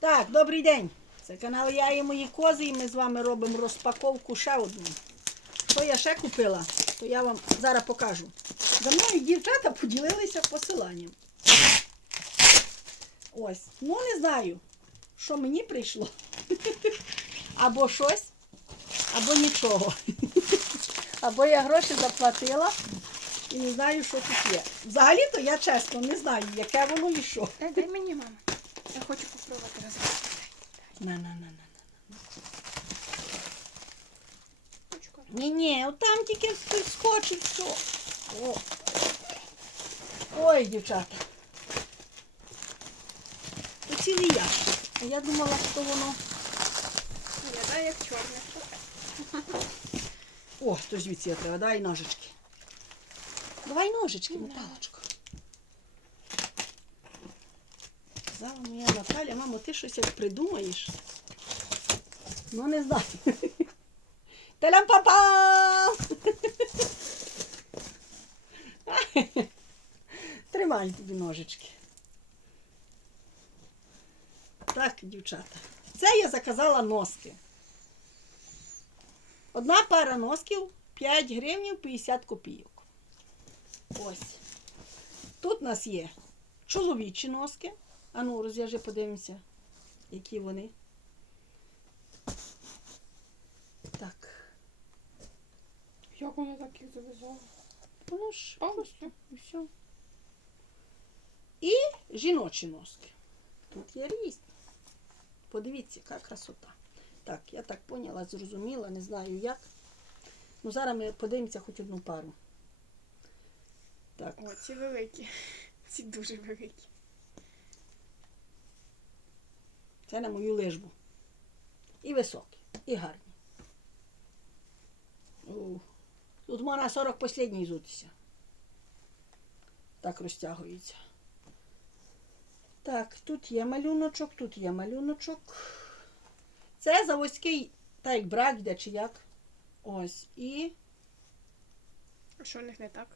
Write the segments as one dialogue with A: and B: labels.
A: Так, добрий день. Це канал Я і мої кози, і ми з вами робимо розпаковку ще одну. Що я ще купила, то я вам зараз покажу. За мною дівчата поділилися посиланням. Ось. Ну не знаю, що мені прийшло. Або щось, або нічого. Або я гроші заплатила і не знаю, що тут є. Взагалі-то я чесно не знаю, яке воно і що.
B: Дай, дай мені, мама. Я хочу попробувати разом.
A: На, на, на, на.
B: Ручку.
A: Ні, ні, от там тільки скочить все. О. Ой, дівчата. Це цілий ящик. А я думала, що воно.
B: Виглядає як чорне.
A: О, то звідси я треба. Давай ножички. Давай ножички, Наталочко. Казала моя Наталя, мамо, ти щось як придумаєш. Ну, не знаю. Телям папа! Тримай тобі ножички. Так, дівчата. Це я заказала носки. Одна пара носків 5 гривень 50 копійок. Ось. Тут у нас є чоловічі носки. Ану, розв'яжи, подивимося, які вони. Так.
B: Як вона так їх зав'язала?
A: Ну ж,
B: Повністю?
A: і все. І жіночі носки. Тут є різні. Подивіться, яка красота. Так, я так поняла, зрозуміла, не знаю як. Ну, зараз ми подивимося хоч одну пару. Так.
B: О, ці великі. Ці дуже великі.
A: Це на мою лижбу. І високі, і гарні. Тут можна 40 послідній зутися. Так розтягується. Так, тут є малюночок, тут є малюночок. Це заводський, так як брак йде чи як. Ось. І
B: А що в них не так?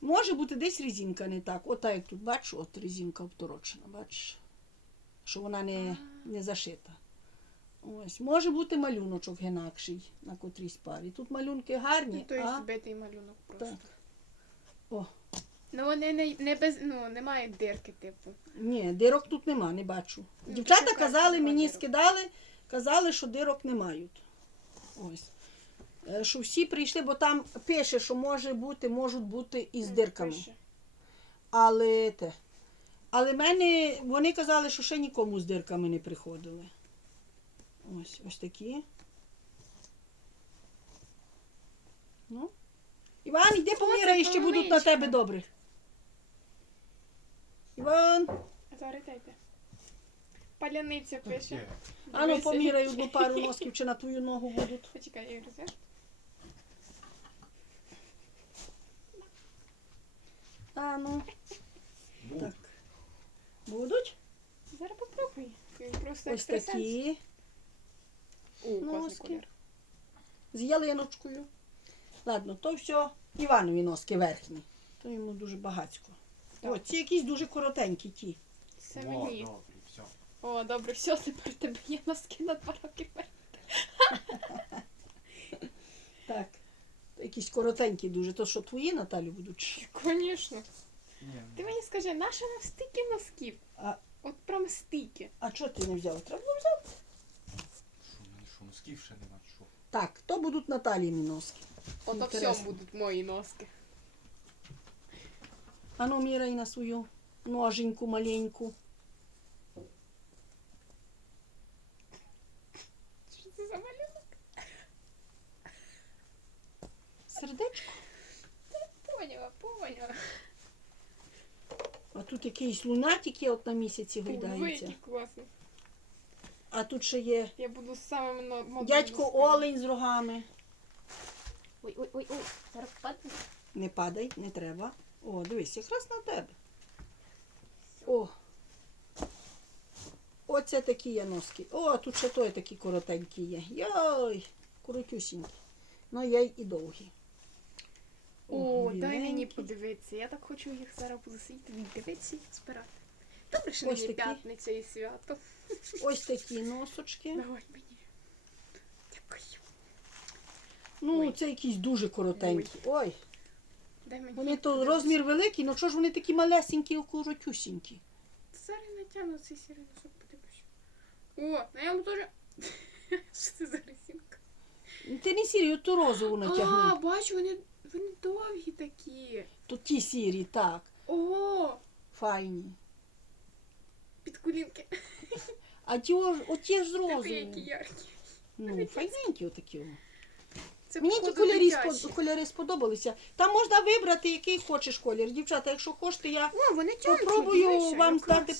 A: може бути десь резинка не так. От так як тут бачу, от резинка обторочена, бачиш? Що вона не, не зашита. Ось. Може бути малюночок інакший на котрійсь парі. Тут малюнки гарні,
B: Ну,
A: а
B: збитий малюнок просто.
A: Так. О,
B: Ну вони не, не без, ну, немає дирки, типу.
A: ні, дирок тут нема, не бачу.
B: Ну,
A: Дівчата казали, мені
B: дирок.
A: скидали, казали, що дирок не мають. Ось. Е, Що всі прийшли, бо там пише, що може бути, можуть бути і з
B: Ну,
A: дирками. Але те. Але мене, вони казали, що ще нікому з дирками не приходили. Ось, ось такі. Ну. Іван, йди поміряй, ще будуть на тебе добре. Іван,
B: дайте. Паляниця пише.
A: а ну поміряй одну пару носків, чи на твою ногу будуть.
B: Почекай, я розв'яжу.
A: А ну. Так. Будуть?
B: Зараз попробуй. Просто
A: Ось
B: екстрасенс.
A: такі.
B: О,
A: носки.
B: колір.
A: з ялиночкою. Ладно, то все Іванові носки верхні. То йому дуже багацько.
B: Так.
A: О, ці якісь дуже коротенькі ті.
B: Це
C: О,
B: мені.
C: добре, все.
B: О, добре, все, тепер тебе є носки на два роки вперед.
A: Так. Якісь коротенькі дуже. То що твої, Наталю, будуть?
B: Звісно. Скажи, наша нам стільки носків?
A: А,
B: От прям стільки.
A: а чого ти не взяв? Треба було взяти.
C: що в мене що, носків ще нема, що?
A: Так, то будуть Наталіні носки.
B: Ото
A: Інтересно.
B: всьому будуть мої носки.
A: Ану, міряй на свою ноженьку маленьку.
B: Що це за малюнок?
A: Сердечко.
B: Поняла, поняла.
A: Тут якийсь лунатик є от на місяці
B: Ой,
A: гойдається.
B: який класний.
A: А тут ще є
B: Я буду самим модним
A: дядько. Олень з рогами.
B: Ой, ой, ой, ой. Зараз падне.
A: Не падай, не треба. О, дивись, якраз на тебе. О. Оце такі є носки. О, тут ще той такі коротенькі є. Йой, коротюсінькі. Ну, є й і довгі.
B: О, дай мені подивитися. Я так хочу їх зараз буду сидіти, дивитися і збирати. Добре, що
A: Ось
B: не
A: такі.
B: п'ятниця і свято.
A: Ось такі носочки.
B: Давай мені. Дякую.
A: Ну,
B: Ой.
A: це якісь дуже коротенькі. Ой,
B: Дай мені.
A: вони то розмір великий, ну чого ж вони такі малесенькі, коротюсінькі?
B: Зараз натягну цей сірий носок, подивлюсь. О, на ньому теж. Що це за резинка?
A: Ти не сірі, ту розову
B: А, бачу, вони, вони довгі такі.
A: Тут ті сірі, так,
B: Ого,
A: файні.
B: під колінки.
A: А ті, оті ж з
B: Такі які яркі.
A: Ну, файненькі отакі. о.
B: Це
A: Мені ті
B: походу,
A: кольори,
B: дитячі.
A: кольори сподобалися. Там можна вибрати, який хочеш колір. Дівчата, якщо хочете, я
B: О, вони тянуть.
A: попробую вам
B: якраз.
A: здати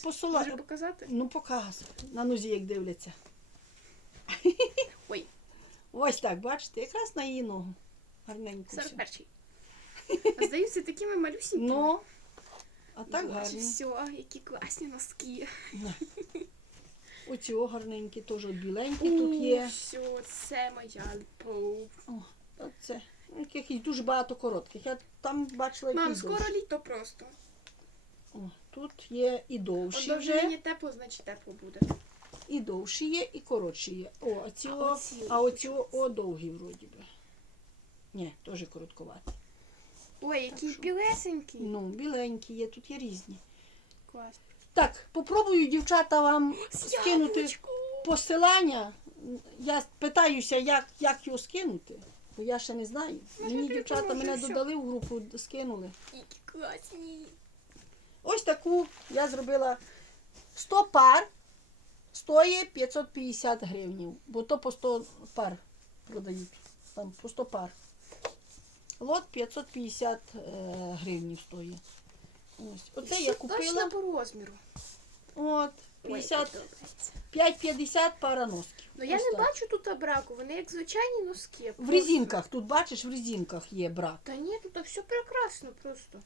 B: Може показати?
A: Ну, показуй. На нозі як дивляться.
B: Ой,
A: Ось так, бачите, якраз на її ногу. Гарненько. все.
B: 41-й. А здаються такими малюсінькими.
A: Ну, а так гарні.
B: все, які класні носки.
A: Оці о, гарненькі, теж от біленькі тут є.
B: Все, це моя любов.
A: О, оце. Якихось дуже багато коротких. Я там бачила
B: Мам,
A: якісь
B: скоро
A: довші.
B: літо просто.
A: О, тут є і
B: От
A: довші вже,
B: мені тепло, значить тепло буде.
A: і довші є, і коротші є. О, а ці
B: А
A: о,
B: оці
A: а
B: от
A: оці о, о довгі вроді би. Ні, теж коротковаті.
B: Ой, який
A: що?
B: білесенький.
A: Ну, біленькі є, тут є різні.
B: Клас.
A: Так, попробую, дівчата, вам скинути
B: Яблучко.
A: посилання. Я питаюся, як, як його скинути, бо я ще не знаю.
B: Ну,
A: Мені дівчата мене додали в групу, скинули.
B: Які класні.
A: Ось таку я зробила 100 пар, стоїть 550 гривень, бо то по 100 пар продають. Там по 100 пар. Лот 550 е, гривень стоїть. Ось. Оце я купила.
B: Точно по розміру.
A: От, 50,
B: подобається.
A: 5,50 пара носків.
B: Ну я
A: Ось
B: не
A: так.
B: бачу тут браку, вони як звичайні носки.
A: В резинках, тут бачиш, в резинках є брак.
B: Та ні, тут все прекрасно просто.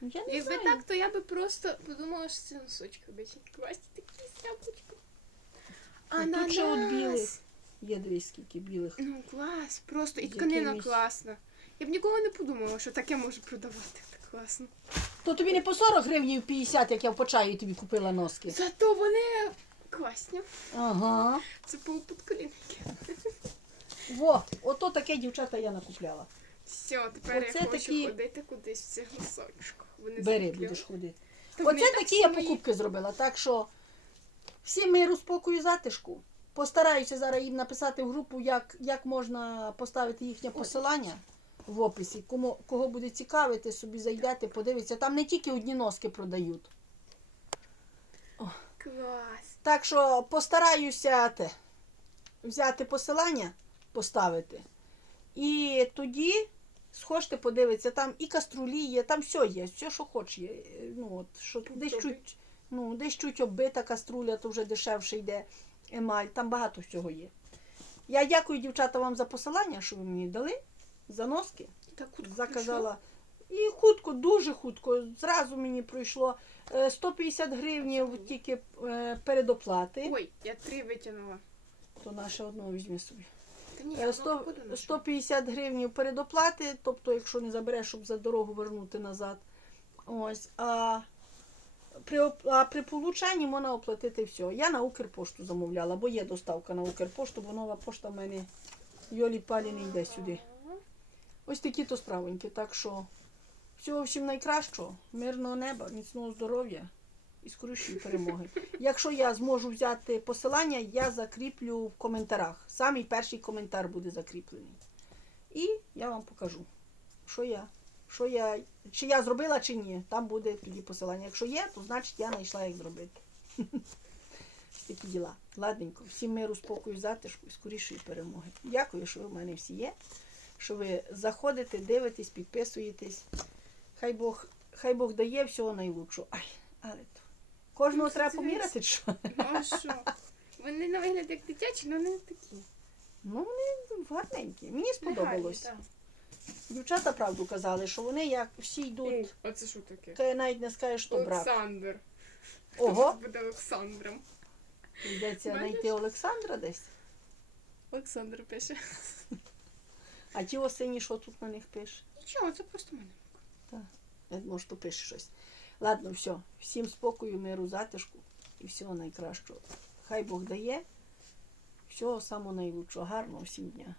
A: Ну, Я не
B: Якби
A: знаю.
B: так, то я би просто подумала, що це носочки обичні. Класні такі яблучком.
A: Ну, тут ще от білих. Є дивись, скільки білих.
B: Ну клас, просто і тканина класна. Я б ніколи не подумала, що таке може продавати. Так класно.
A: То тобі не по 40 гривень 50, як я в почаї тобі купила носки.
B: Зато вони класні.
A: Ага.
B: Це полуподколінники.
A: Во, ото таке дівчата я накупляла.
B: Все, тепер
A: Оце
B: я хочу
A: такі-
B: ходити кудись в цих носочках. Вони
A: Бери,
B: закрили.
A: будеш ходити.
B: Та вони
A: Оце
B: так
A: такі я
B: свої.
A: покупки зробила. Так що всім миру, спокою, затишку. Постараюся зараз їм написати в групу, як, як можна поставити їхнє посилання в описі. Кому, кого буде цікавити, собі зайдете, подивіться. Там не тільки одні носки продають.
B: Клас.
A: Так що постараюся те, взяти посилання, поставити. І тоді схожте, подивитися, там і каструлі є, там все є, все, що хоч є. Е, Ну, от, що десь чуть, ну, десь чуть оббита каструля, то вже дешевше йде емаль, там багато всього є. Я дякую, дівчата, вам за посилання, що ви мені дали, за носки.
B: Так
A: Заказала. І хутко, дуже хутко. Зразу мені пройшло е, 150 гривень тільки е, передоплати.
B: Ой, я три витягнула.
A: То наше одного візьми собі.
B: Та ні,
A: Е, 100, 150 гривень передоплати, тобто, якщо не забереш, щоб за дорогу вернути назад. Ось. А при, а при получанні можна оплатити все. Я на Укрпошту замовляла, бо є доставка на Укрпошту, бо нова пошта в мене Йолі Палі не йде сюди. Ось такі то справоньки. Так що всього всім найкращого, мирного неба, міцного здоров'я і скорішої перемоги. Якщо я зможу взяти посилання, я закріплю в коментарях. Самий перший коментар буде закріплений. І я вам покажу, що я, що я, чи я зробила, чи ні. Там буде тоді посилання. Якщо є, то значить я знайшла, як зробити. Такі діла. Ладненько. Всім миру, спокою, затишку і скорішої перемоги. Дякую, що ви в мене всі є. Що ви заходите, дивитесь, підписуєтесь. Хай Бог, хай Бог дає всього найлучшого. Ай, але то. Кожного
B: Ну,
A: треба
B: це
A: поміряти, що?
B: Ну а що? Вони на вигляд як дитячі, але не такі.
A: Ну, вони гарненькі. Мені сподобалось.
B: Гарні,
A: Дівчата правду казали, що вони як всі йдуть,
B: О, Оце що таке?
A: ти навіть не скажеш, що брак.
B: Олександр.
A: Ого,
B: Хто буде Олександром?
A: йдеться знайти Олександра десь.
B: Олександр пише.
A: А ті осені, що тут на них пише?
B: Нічого, це просто мене.
A: Я думаю, що пише щось. Ладно, все. Всім спокою, миру, затишку і всього найкращого. Хай Бог дає. Всього самого найлучшого. Гарного всім дня.